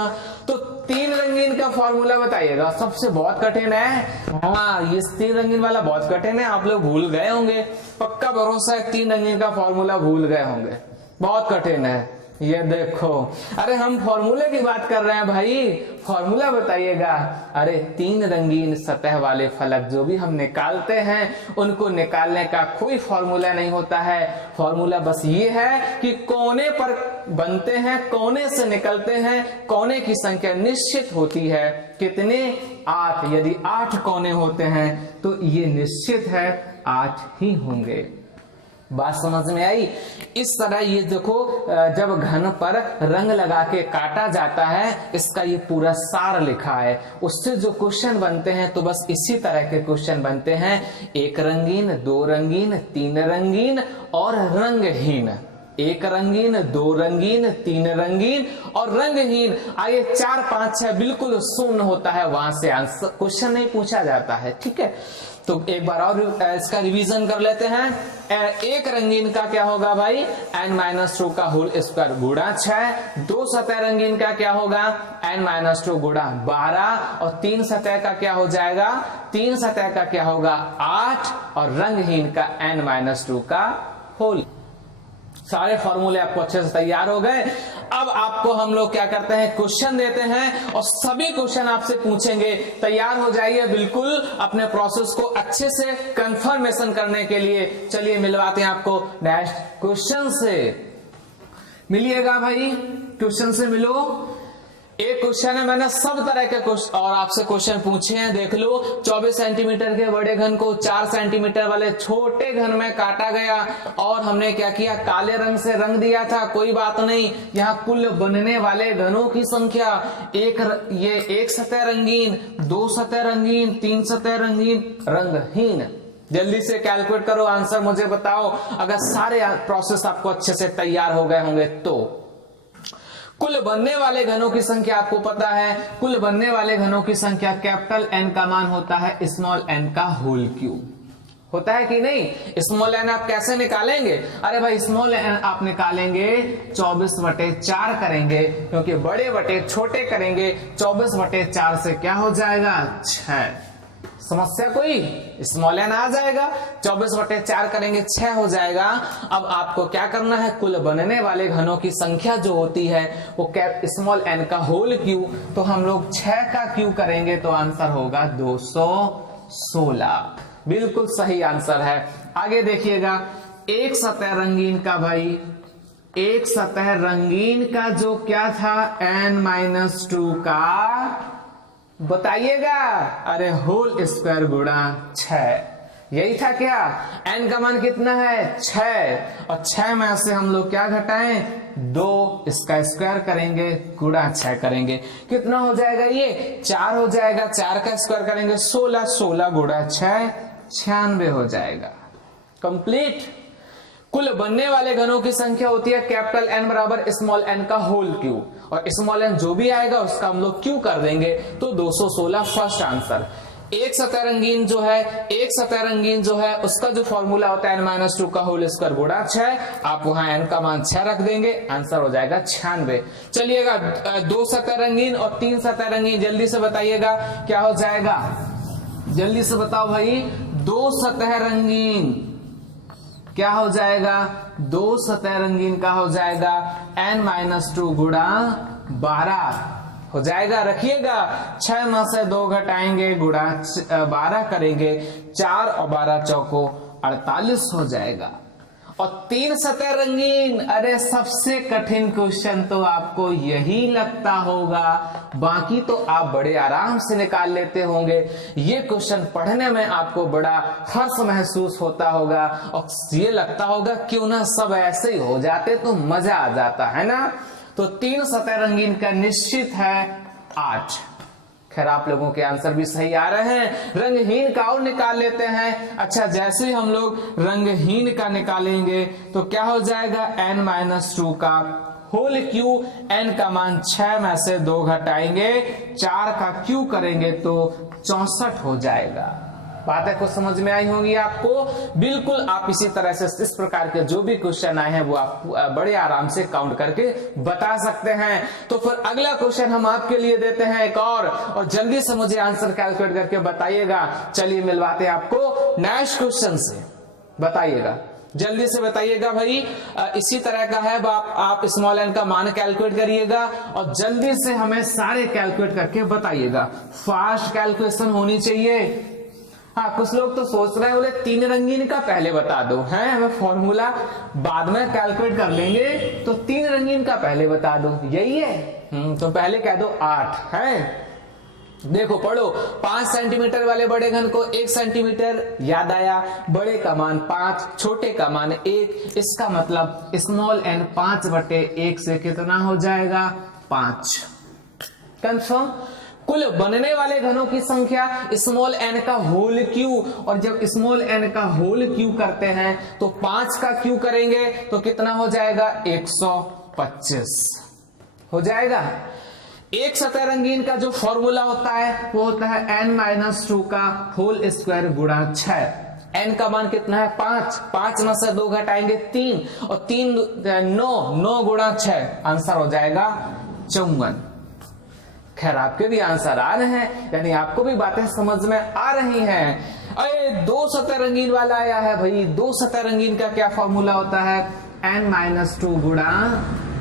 तो 3 रंगीन का फॉर्मूला बताइएगा। सबसे बहुत कठिन है। हाँ, ये 3 रंगीन वाला बहुत कठिन है, आप लोग भूल गए होंगे, पक्का भरोसा है 3 रंगीन का फॉर्मूला भूल गए होंगे, बहुत कठिन है। ये देखो, अरे हम फॉर्मूले की बात कर रहे हैं भाई, फॉर्मूला बताइएगा। अरे 3 रंगीन सतह वाले फलक जो भी हम निकालते हैं उनको निकालने का कोई फॉर्मूला नहीं होता है। फॉर्मूला बस ये है कि कोने पर बनते हैं, कोने से निकलते हैं, कोने की संख्या निश्चित होती है। कितने? 8। यदि 8 कोने होते हैं तो ये निश्चित है 8 ही होंगे। बात समझ में आई? इस तरह ये देखो, जब घन पर रंग लगा के काटा जाता है, इसका ये पूरा सार लिखा है। उससे जो क्वेश्चन बनते हैं तो बस इसी तरह के क्वेश्चन बनते हैं। 1 रंगीन, 2 रंगीन, 3 रंगीन और रंगहीन। 1 रंगीन, 2 रंगीन, 3 रंगीन और रंगहीन। आइए 4, 5, 6 बिल्कुल शून्य होता है, वहां से आंसर क्वेश्चन नहीं पूछा जाता है। ठीक है, तो एक बार और इसका रिवीजन कर लेते हैं। 1 रंगीन का क्या होगा भाई? n-2 का होल स्क्वायर गुणा 6। 2 सतह रंगीन का क्या होगा? n-2 गुणा 12। और 3 सतह का क्या हो जाएगा? 3 सतह का क्या होगा? 8। और रंगहीन का n-2 का होल। सारे फॉर्मूले आपको अच्छे से तैयार हो गए। अब आपको हम लोग क्या करते हैं, क्वेश्चन देते हैं और सभी क्वेश्चन आपसे पूछेंगे। तैयार हो जाइए बिल्कुल अपने प्रोसेस को अच्छे से कंफर्मेशन करने के लिए। चलिए मिलवाते हैं आपको नेक्स्ट क्वेश्चन से। मिलिएगा भाई, क्वेश्चन से मिलो। एक क्वेश्चन है, मैंने सब तरह के क्वेश्चन और आपसे क्वेश्चन पूछे हैं, देख लो। 24 सेंटीमीटर के बड़े घन को 4 सेंटीमीटर वाले छोटे घन में काटा गया और हमने क्या किया, काले रंग से रंग दिया था। कोई बात नहीं, यहाँ कुल बनने वाले घनों की संख्या ये 1 सतह रंगीन, 2 सतह रंगीन, 3 सतह रंगीन, रंगहीन। जल्दी से कैलकुलेट करो, आंसर मुझे बताओ। अगर सारे प्रोसेस आपको अच्छे से तैयार हो गए होंगे तो कुल बनने वाले घनों की संख्या आपको पता है। कुल बनने वाले घनों की संख्या कैपिटल N का मान होता है स्मॉल n का होल क्यूब। होता है कि नहीं? स्मॉल n आप कैसे निकालेंगे? अरे भाई स्मॉल n आप निकालेंगे 24/4 करेंगे, क्योंकि बड़े बटे छोटे करेंगे। 24/4 से क्या हो जाएगा? 6। समस्या कोई? स्मॉल n आ जाएगा, 24/4 करेंगे 6 हो जाएगा। अब आपको क्या करना है, कुल बनने वाले घनों की संख्या जो होती है वो स्मॉल n का होल क्यूब। तो हम लोग 6 का क्यूब करेंगे तो आंसर होगा 216। बिल्कुल सही आंसर है। आगे देखिएगा, 1 सतह रंगीन का भाई, 1 सतह रंगीन का जो क्या था, n-2 का बताइएगा। अरे होल स्क्वायर गुणा 6, यही था क्या? n का मान कितना है? 6। और 6 में से हम लोग क्या घटाएं? 2। इसका स्क्वायर करेंगे गुणा 6 करेंगे, कितना हो जाएगा? ये 4 हो जाएगा। 4 का स्क्वायर करेंगे 16, 16 गुणा 6 96 हो जाएगा। कंप्लीट। कुल बनने वाले घनों की संख्या होती है कैपिटल N बराबर स्मॉल n का होल क्यूब, और स्मॉल n जो भी आएगा उसका हम लोग क्यू कर देंगे, तो 216 फर्स्ट आंसर। 1 सतह रंगीन जो है, 1 सतह रंगीन जो है उसका जो फॉर्मूला होता है n-2 का होल स्क्वायर गुणा 6। आप वहां n का मान 6 रख देंगे, आंसर हो जाएगा 96। चलिएगा 2 सतह रंगीन और 3 सतह रंगीन, जल्दी से बताइएगा क्या हो जाएगा? जल्दी से बताओ भाई। 2 सतह रंगीन क्या हो जाएगा? 2 सतह रंगीन का हो जाएगा n-2 गुणा 12 हो जाएगा। रखिएगा, 6 में से 2 घटाएंगे गुणा 12 करेंगे, 4 और 12 चौको 48 हो जाएगा। और 3 सतह रंगीन, अरे सबसे कठिन क्वेश्चन तो आपको यही लगता होगा, बाकी तो आप बड़े आराम से निकाल लेते होंगे। ये क्वेश्चन पढ़ने में आपको बड़ा हर्ष महसूस होता होगा और ये लगता होगा क्यों ना सब ऐसे ही हो जाते तो मजा आ जाता है ना। तो 3 सतह रंगीन का निश्चित है 8। खैर आप लोगों के आंसर भी सही आ रहे हैं। रंगहीन का और निकाल लेते हैं। अच्छा, जैसे ही हम लोग रंगहीन का निकालेंगे तो क्या हो जाएगा? n-2 का होल क्यू, n का मान 6 में से 2 घटाएंगे, 4 का क्यू करेंगे तो 64 हो जाएगा। बातें कुछ समझ में आई होंगी आपको। बिल्कुल आप इसी तरह से इस प्रकार के जो भी क्वेश्चन आए हैं वो आप बड़े आराम से काउंट करके बता सकते हैं। तो फिर अगला क्वेश्चन हम आपके लिए देते हैं एक और जल्दी से मुझे आंसर कैलकुलेट करके बताइएगा। चलिए मिलवाते हैं आपको नेक्स्ट क्वेश्चन से। बताइएगा, जल्दी से बताइएगा भाई। इसी तरह का है, आप स्मॉल एन का मान कैलकुलेट करिएगा और जल्दी से हमें सारे कैलकुलेट करके बताइएगा। फास्ट कैलकुलेशन होनी चाहिए। हाँ, कुछ लोग तो सोच रहे हैं बोले 3 रंगीन का पहले बता दो, है हमें फॉर्मूला बाद में कैलकुलेट कर लेंगे, तो 3 रंगीन का पहले बता दो, यही है। तो पहले कह दो 8 है। देखो पढ़ो, 5 सेंटीमीटर वाले बड़े घन को 1 सेंटीमीटर याद आया, बड़े का मान 5, छोटे का मान 1। इसका मतलब स्मॉल एन 5/1 से कितना हो जाएगा? 5। कंफर्म। कुल बनने वाले घनों की संख्या स्मॉल एन का होल क्यू, और जब स्मॉल एन का होल क्यू करते हैं तो 5 का क्यू करेंगे तो कितना हो जाएगा? 125 हो जाएगा। एक सतह रंगीन का जो फॉर्मूला होता है वो होता है n-2 का होल स्क्वायर गुणा 6। n का मान कितना है? 5। 5 में से 2 घटाएंगे 3, और 3 9 गुणा 6, आंसर हो जाएगा 54। खैर आपके भी आंसर आ रहे हैं, यानी आपको भी बातें समझ में आ रही हैं। अरे 2 सतह रंगीन वाला आया है भाई। 2 सतह रंगीन का क्या फॉर्मूला होता है? n-2 गुणा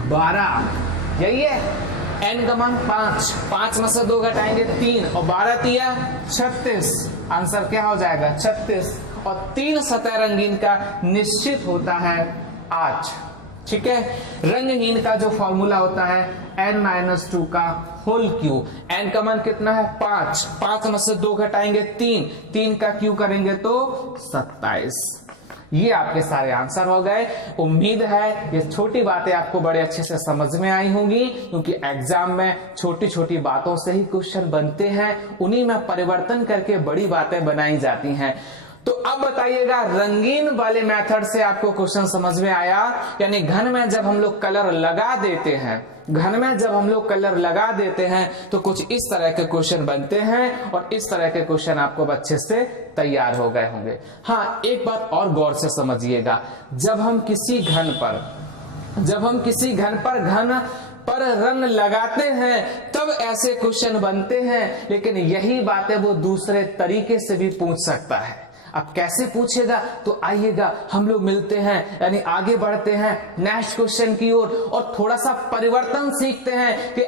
12, यही है। n का मान 5, 5 में से 2 घटाएंगे 3, और 12 तिया 36, आंसर क्या हो जाएगा? 36। और 3 सतह रंगीन का निश्चित होता है 8। ठीक है। रंगहीन का जो फॉर्मूला होता है n-2 का होल क्यू। n का मान कितना है? 5, 5 में से 2 घटाएंगे 3, 3 का क्यू करेंगे तो 27। ये आपके सारे आंसर हो गए। उम्मीद है ये छोटी बातें आपको बड़े अच्छे से समझ में आई होंगी, क्योंकि एग्जाम में छोटी छोटी बातों से ही क्वेश्चन बनते हैं, उन्हीं में परिवर्तन करके बड़ी बातें बनाई जाती हैं। तो अब बताइएगा, रंगीन वाले मेथड से आपको क्वेश्चन समझ में आया? यानी घन में जब हम लोग कलर लगा देते हैं, घन में जब हम लोग कलर लगा देते हैं तो कुछ इस तरह के क्वेश्चन बनते हैं, और इस तरह के क्वेश्चन आपको अच्छे से तैयार हो गए होंगे। हाँ, एक बात और गौर से समझिएगा, जब हम किसी घन पर रंग लगाते हैं तब ऐसे क्वेश्चन बनते हैं, लेकिन यही बातें वो दूसरे तरीके से भी पूछ सकता है। अब कैसे पूछेगा? तो आइएगा हम लोग मिलते हैं, यानी आगे बढ़ते हैं नेक्स्ट क्वेश्चन की ओर, और थोड़ा सा परिवर्तन सीखते हैं कि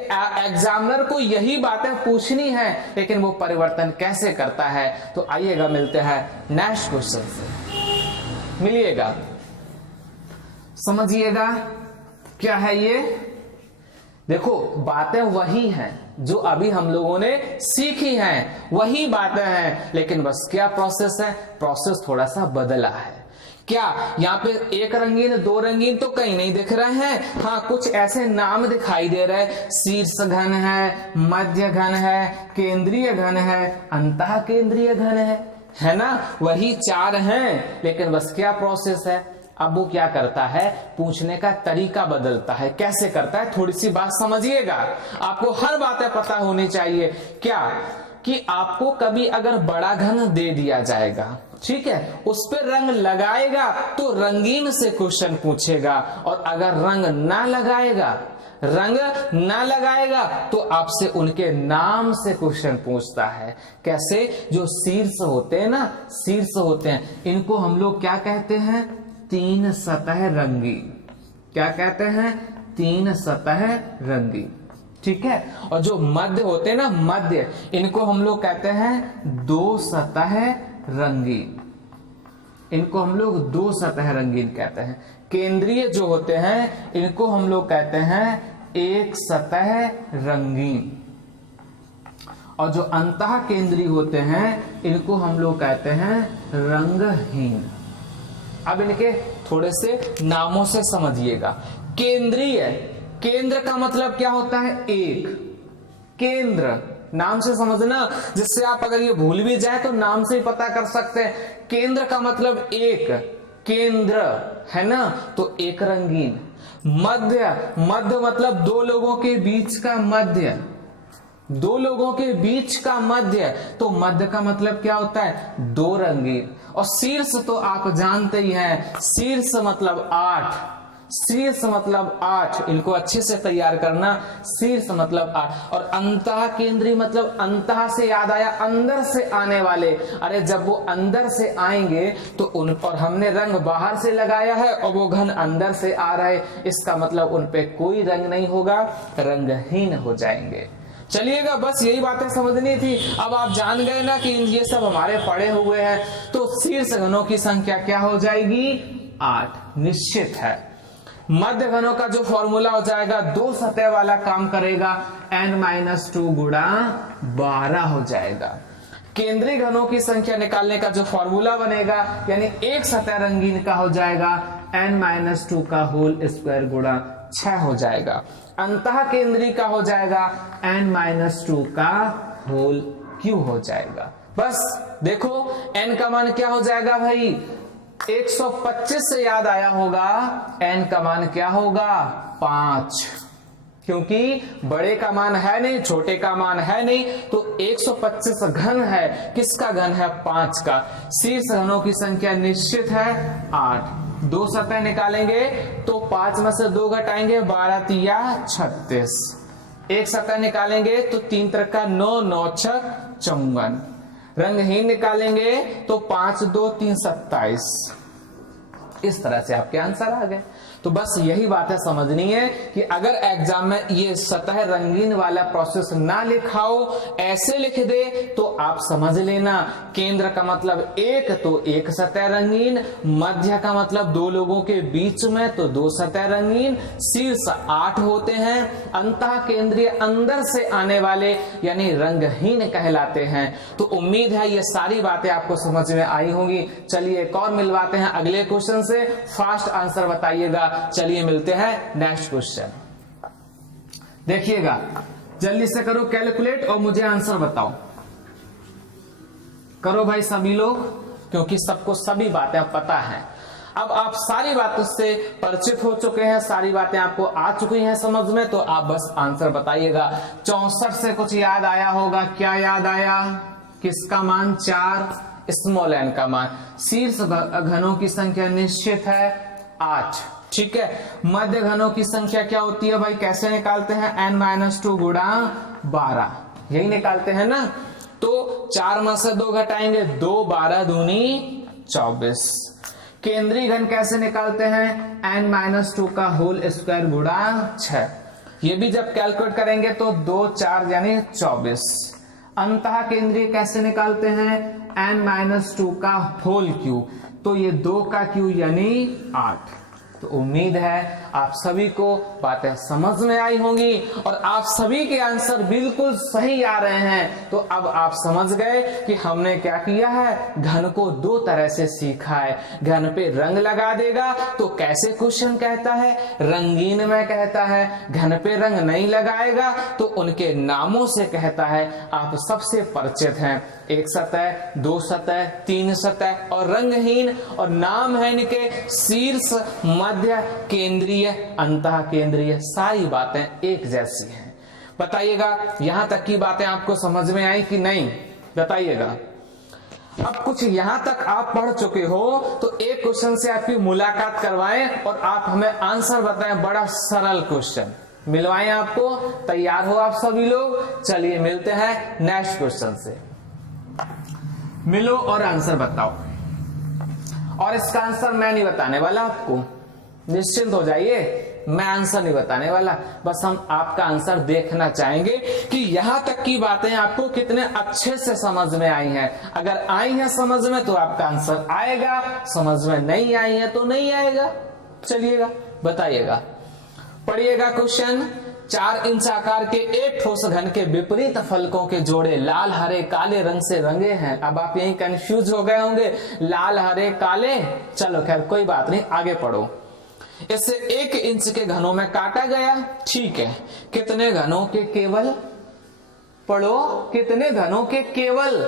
एग्जामिनर को यही बातें पूछनी है, लेकिन वो परिवर्तन कैसे करता है। तो आइएगा मिलते हैं नेक्स्ट क्वेश्चन से। मिलिएगा, समझिएगा क्या है ये। देखो बातें वही हैं जो अभी हम लोगों ने सीखी हैं, वही बातें हैं, लेकिन बस क्या प्रोसेस है? प्रोसेस थोड़ा सा बदला है। क्या यहाँ पे 1 रंगीन 2 रंगीन तो कहीं नहीं दिख रहे हैं। हाँ, कुछ ऐसे नाम दिखाई दे रहे हैं, शीर्ष घन है, मध्य घन है, केंद्रीय घन है, अंतः केंद्रीय घन है ना? वही 4 हैं, लेकिन बस क्या प्रोसेस है? अब वो क्या करता है? पूछने का तरीका बदलता है। कैसे करता है? थोड़ी सी बात समझिएगा, आपको हर बातें पता होनी चाहिए। क्या कि आपको कभी अगर बड़ा घन दे दिया जाएगा, ठीक है, उस पर रंग लगाएगा तो रंगीन से क्वेश्चन पूछेगा, और अगर रंग ना लगाएगा तो आपसे उनके नाम से क्वेश्चन पूछता है। कैसे? जो शीर्ष होते हैं ना, शीर्ष होते हैं, इनको हम लोग क्या कहते हैं? 3 सतह रंगीन। क्या कहते हैं? 3 सतह रंगीन। ठीक है। और जो मध्य होते हैं ना, मध्य, इनको हम लोग कहते हैं 2 सतह रंगीन। इनको हम लोग 2 सतह रंगीन कहते हैं। केंद्रीय जो होते हैं इनको हम लोग कहते हैं 1 सतह रंगीन, और जो अंतः केंद्रीय होते हैं इनको हम लोग कहते हैं रंगहीन। अब इनके थोड़े से नामों से समझिएगा। केंद्रीय, केंद्र का मतलब क्या होता है? एक। केंद्र नाम से समझना, जिससे आप अगर ये भूल भी जाए तो नाम से ही पता कर सकते हैं। केंद्र का मतलब एक, केंद्र है ना, तो एक रंगीन। मध्य, मध्य मतलब 2 लोगों के बीच का मध्य, दो लोगों के बीच का मध्य, तो मध्य का मतलब क्या होता है? दो रंगीन। और शीर्ष तो आप जानते ही हैं, शीर्ष मतलब 8, शीर्ष मतलब 8, इनको अच्छे से तैयार करना। शीर्ष मतलब 8। और अंतः केंद्रीय मतलब, अंतः से याद आया अंदर से आने वाले। अरे जब वो अंदर से आएंगे तो उन पर हमने रंग बाहर से लगाया है और वो घन अंदर से आ रहे, इसका मतलब उन पे कोई रंग नहीं होगा, रंगहीन हो जाएंगे। चलिएगा, बस यही बातें समझनी थी। अब आप जान गए ना कि ये सब हमारे पढ़े हुए हैं। तो शीर्ष घनों की संख्या क्या हो जाएगी? 8 निश्चित है। मध्य घनों का जो फॉर्मूला हो जाएगा, दो सतह वाला काम करेगा, n-2 गुणा 12 हो जाएगा। केंद्रीय घनों की संख्या निकालने का जो फॉर्मूला बनेगा, यानी एक सतह रंगीन का हो जाएगा n-2 का होल स्क्वायर गुणा 6 हो जाएगा। अंतः केंद्रीय का हो जाएगा n-2 का होल क्यूब हो जाएगा। बस देखो n का मान क्या हो जाएगा भाई? 125 से याद आया होगा, n का मान क्या होगा? 5, क्योंकि बड़े का मान है नहीं, छोटे का मान है नहीं, तो 125 घन है। किसका घन है? 5 का। शीर्ष घनों की संख्या निश्चित है 8। दो सतह निकालेंगे तो 5 में से 2 घटाएंगे, 12 तिया 36। एक सतह निकालेंगे तो 3 त्रिका 9, 9 छक 54। रंगहीन निकालेंगे तो 5 2 3 27। इस तरह से आपके आंसर आ गए। तो बस यही बातें समझनी है कि अगर एग्जाम में ये सतह रंगीन वाला प्रोसेस ना लिखाओ, ऐसे लिख दे, तो आप समझ लेना केंद्र का मतलब एक, तो एक सतह रंगीन, मध्य का मतलब दो लोगों के बीच में, तो दो सतह रंगीन, शीर्ष 8 होते हैं, अंतः केंद्रीय अंदर से आने वाले यानी रंगहीन कहलाते हैं। तो उम्मीद है ये सारी बातें आपको समझ में आई होंगी। चलिए एक और मिलवाते हैं अगले क्वेश्चन से, फास्ट आंसर बताइएगा। चलिए मिलते हैं नेक्स्ट क्वेश्चन। देखिएगा, जल्दी से करो कैलकुलेट और मुझे आंसर बताओ। करो भाई सभी लोग, क्योंकि सबको सभी बातें पता हैं। अब आप सारी बातों से परिचित हो चुके हैं, सारी बातें आपको आ चुकी हैं समझ में, तो आप बस आंसर बताइएगा। 64 से कुछ याद आया होगा, क्या याद आया? किसका मान? 4, स्मॉल n का मान। शीर्ष घनों की संख्या निश्चित है 8, ठीक है। मध्य घनों की संख्या क्या होती है भाई? कैसे निकालते हैं? n-2 गुणा 12, यही निकालते हैं ना। तो 4 में से 2 घटाएंगे, 2 12 दूनी 24। केंद्रीय घन कैसे निकालते हैं? n-2 का होल स्क्वायर गुणा 6। ये भी जब कैलकुलेट करेंगे तो 2 4 यानी 24। अंतः केंद्रीय कैसे निकालते हैं? n-2 का होल क्यूब, तो ये 2 का क्यूब यानी 8। तो उम्मीद है आप सभी को बातें समझ में आई होंगी और आप सभी के आंसर बिल्कुल सही आ रहे हैं। तो अब आप समझ गए कि हमने क्या किया है, घन को दो तरह से सीखा है। घन पे रंग लगा देगा तो कैसे क्वेश्चन कहता है, रंगीन में कहता है। घन पे रंग नहीं लगाएगा तो उनके नामों से कहता है। आप सबसे परिचित हैं, एक सतह, दो सतह, तीन सतह और रंगहीन, और नाम है इनके शीर्ष, मध्य, केंद्रीय, अंतः केंद्रीय। सारी बातें एक जैसी हैं। बताइएगा यहां तक की बातें आपको समझ में आई कि नहीं? बताइएगा। अब कुछ यहां तक आप पढ़ चुके हो तो एक क्वेश्चन से आपकी मुलाकात करवाएं और आप हमें आंसर बताएं। बड़ा सरल क्वेश्चन मिलवाएं आपको। तैयार हो आप सभी लोग? चलिए मिलते हैं नेक्स्ट क्वेश्चन से। मिलो और आंसर बताओ। और इसका आंसर मैं नहीं बताने वाला आपको, निश्चिंत हो जाइए, मैं आंसर नहीं बताने वाला। बस हम आपका आंसर देखना चाहेंगे कि यहां तक की बातें आपको कितने अच्छे से समझ में आई हैं। अगर आई हैं समझ में तो आपका आंसर आएगा, समझ में नहीं आई है तो नहीं आएगा। चलिएगा बताइएगा, पढ़िएगा क्वेश्चन। 4 इंच आकार के एक ठोस घन के विपरीत फलकों के जोड़े लाल हरे काले रंग से रंगे हैं। अब आप यही कंफ्यूज हो गए होंगे, लाल हरे काले। चलो खैर कोई बात नहीं, आगे पढ़ो। इसे 1 इंच के घनों में काटा गया, ठीक है। कितने घनों के? केवल। पढ़ो, कितने घनों के? केवल।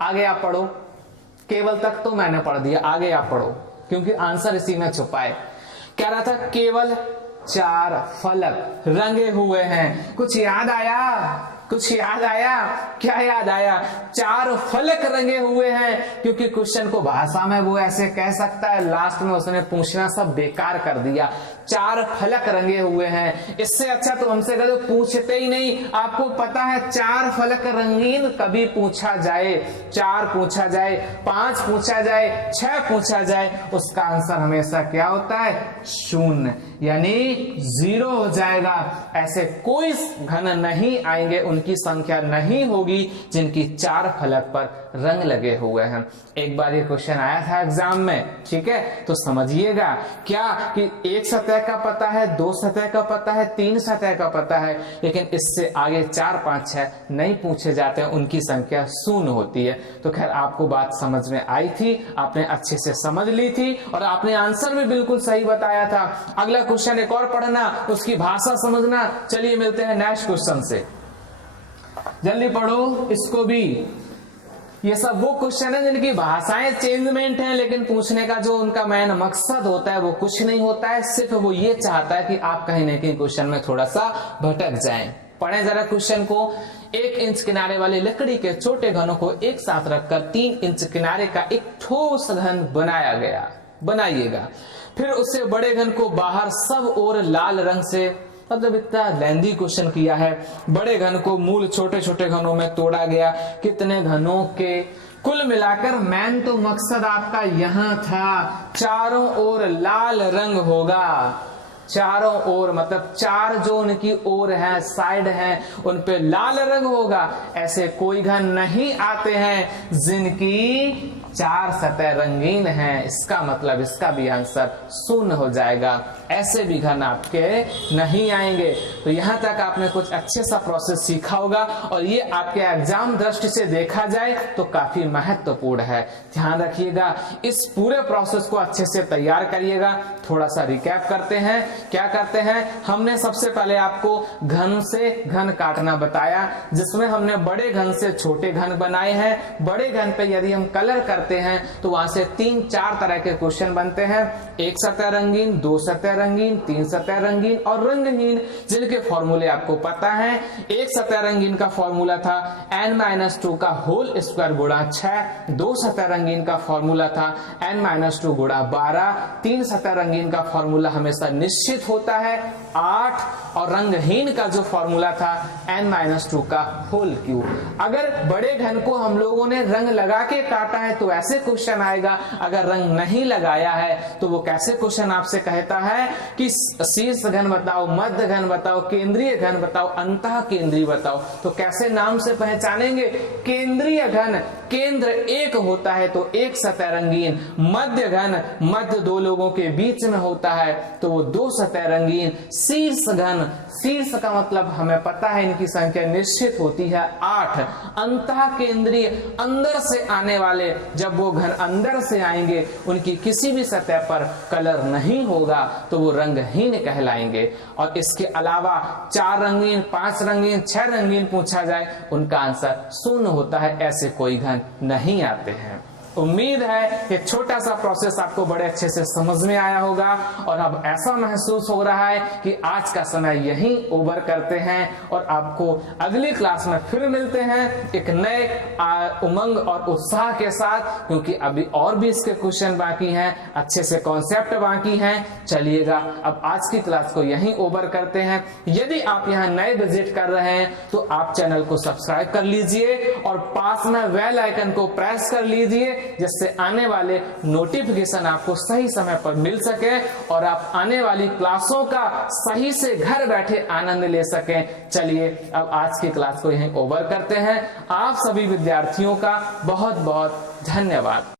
आगे आप पढ़ो। केवल तक तो मैंने पढ़ दिया, आगे आप पढ़ो क्योंकि आंसर इसी में छुपा है। कह रहा था केवल 4 फलक रंगे हुए हैं। कुछ याद आया? कुछ याद आया? क्या याद आया? 4 फलक रंगे हुए हैं, क्योंकि क्वेश्चन को भाषा में वो ऐसे कह सकता है, लास्ट में उसने पूछना सब बेकार कर दिया। 4 फलक रंगे हुए हैं, इससे अच्छा तो हमसे कभी पूछते ही नहीं। आपको पता है 4 फलक रंगीन कभी पूछा जाए, 4 पूछा जाए, 5 पूछा जाए, 6 पूछा जाए, उसका आंसर हमेशा क्या होता है? 0, यानी 0 हो जाएगा। ऐसे कोई घन नहीं आएंगे, उनकी संख्या नहीं होगी जिनकी 4 फलक पर रंग लगे हुए हैं। एक बार ये क्वेश्चन आया था एग्जाम में, ठीक है, तो समझिएगा क्या कि 1 सतह का पता है, 2 सतह का पता है, 3 सतह का पता है, लेकिन इससे आगे 4, 5, 6 नहीं पूछे जाते हैं, उनकी संख्या 0 होती है। तो खैर आपको बात समझ में आई थी, आपने अच्छे से समझ ली थी और आपने आंसर भी बिल्कुल सही बताया था। अगला क्वेश्चन एक और पढ़ना, उसकी भाषा समझना। चलिए मिलते हैं नेक्स्ट क्वेश्चन से, जल्दी पढ़ो इसको भी। ये सब वो क्वेश्चन है जिनकी भाषाएं चेंजमेंट है, लेकिन पूछने का जो उनका मेन मकसद होता है वो कुछ नहीं होता है, सिर्फ वो ये चाहता है कि आप कहीं ना कहीं क्वेश्चन में थोड़ा सा भटक जाएं। पढ़ें जरा क्वेश्चन को। 1 इंच किनारे वाली लकड़ी के छोटे घनों को एक साथ रखकर 3 इंच किनारे का एक ठोस घन बनाइएगा। फिर उससे बड़े घन को बाहर सब ओर लाल रंग से, मतलब इतना लेंदी क्वेश्चन किया है। बड़े घन को मूल छोटे छोटे घनों में तोड़ा गया, कितने घनों के? कुल मिलाकर मैन तो मकसद आपका यहां था, चारों ओर लाल रंग होगा। चारों ओर मतलब 4 जो उनकी ओर है, साइड है, उन पे लाल रंग होगा। ऐसे कोई घन नहीं आते हैं जिनकी 4 सतह रंगीन हैं, इसका मतलब इसका भी आंसर 0 हो जाएगा। ऐसे भी घन आपके नहीं आएंगे। तो यहां तक आपने कुछ अच्छे सा प्रोसेस सीखा होगा और ये आपके एग्जाम दृष्टि से देखा जाए तो काफी महत्वपूर्ण है। ध्यान रखिएगा, इस पूरे प्रोसेस को अच्छे से तैयार करिएगा। थोड़ा सा रिकैप करते हैं। क्या करते हैं? हमने सबसे पहले आपको घन से घन काटना बताया, जिसमें हमने बड़े घन से छोटे घन बनाए हैं। बड़े घन पे यदि हम कलर करते हैं तो वहां से 3-4 तरह के क्वेश्चन बनते हैं। 1 सतह रंगीन, 2 सतह रंगीन, 3 सतह रंगीन और रंगहीन, जिनके फॉर्मूले आपको पता है। 1 सतह रंगीन का फॉर्मूला था n-2 का होल स्क्वायर गुणा 6। 2 सतह रंगीन का फॉर्मूला था n-2 गुणा 12। 3 सतह रंगीन का फॉर्मूला हमेशा निश्चित होता है 8, और रंगहीन का जो फॉर्मूला था n-2 का होल क्यूब। अगर बड़े घन को हम लोगों ने रंग लगा के काटा है तो ऐसे क्वेश्चन आएगा, अगर रंग नहीं लगाया है तो वो कैसे क्वेश्चन आपसे कहता है कि शीर्ष घन बताओ, मध्य घन बताओ, केंद्रीय घन बताओ, अंतः केंद्रीय बताओ। तो कैसे नाम से पहचानेंगे? केंद्रीय घन केंद्र 1 होता है तो 1 सतह रंगीन, मध्य घन मध्य 2 लोगों के बीच में होता है तो वो 2 सतह रंगीन। शीर्ष घन, शीर्ष का मतलब हमें पता है इनकी संख्या निश्चित होती है 8। अंतः केंद्रीय अंदर से आने वाले, जब वो घन अंदर से आएंगे उनकी किसी भी सतह पर कलर नहीं होगा तो वो रंगहीन कहलाएंगे। और इसके अलावा 4 रंगीन, 5 रंगीन, 6 रंगीन पूछा जाए उनका आंसर 0 होता है, ऐसे कोई घन नहीं आते हैं। उम्मीद है ये छोटा सा प्रोसेस आपको बड़े अच्छे से समझ में आया होगा और अब ऐसा महसूस हो रहा है कि आज का समय यहीं ओवर करते हैं और आपको अगली क्लास में फिर मिलते हैं एक नए उमंग और उत्साह के साथ, क्योंकि अभी और भी इसके क्वेश्चन बाकी हैं, अच्छे से कॉन्सेप्ट बाकी हैं। चलिएगा अब आज की क्लास को यहीं ओवर करते हैं। यदि आप यहाँ नए विजिट कर रहे हैं तो आप चैनल को सब्सक्राइब कर लीजिए और पास में बेल आइकन को प्रेस कर लीजिए, जिससे आने वाले नोटिफिकेशन आपको सही समय पर मिल सके और आप आने वाली क्लासों का सही से घर बैठे आनंद ले सकें। चलिए अब आज की क्लास को यहीं ओवर करते हैं। आप सभी विद्यार्थियों का बहुत बहुत धन्यवाद।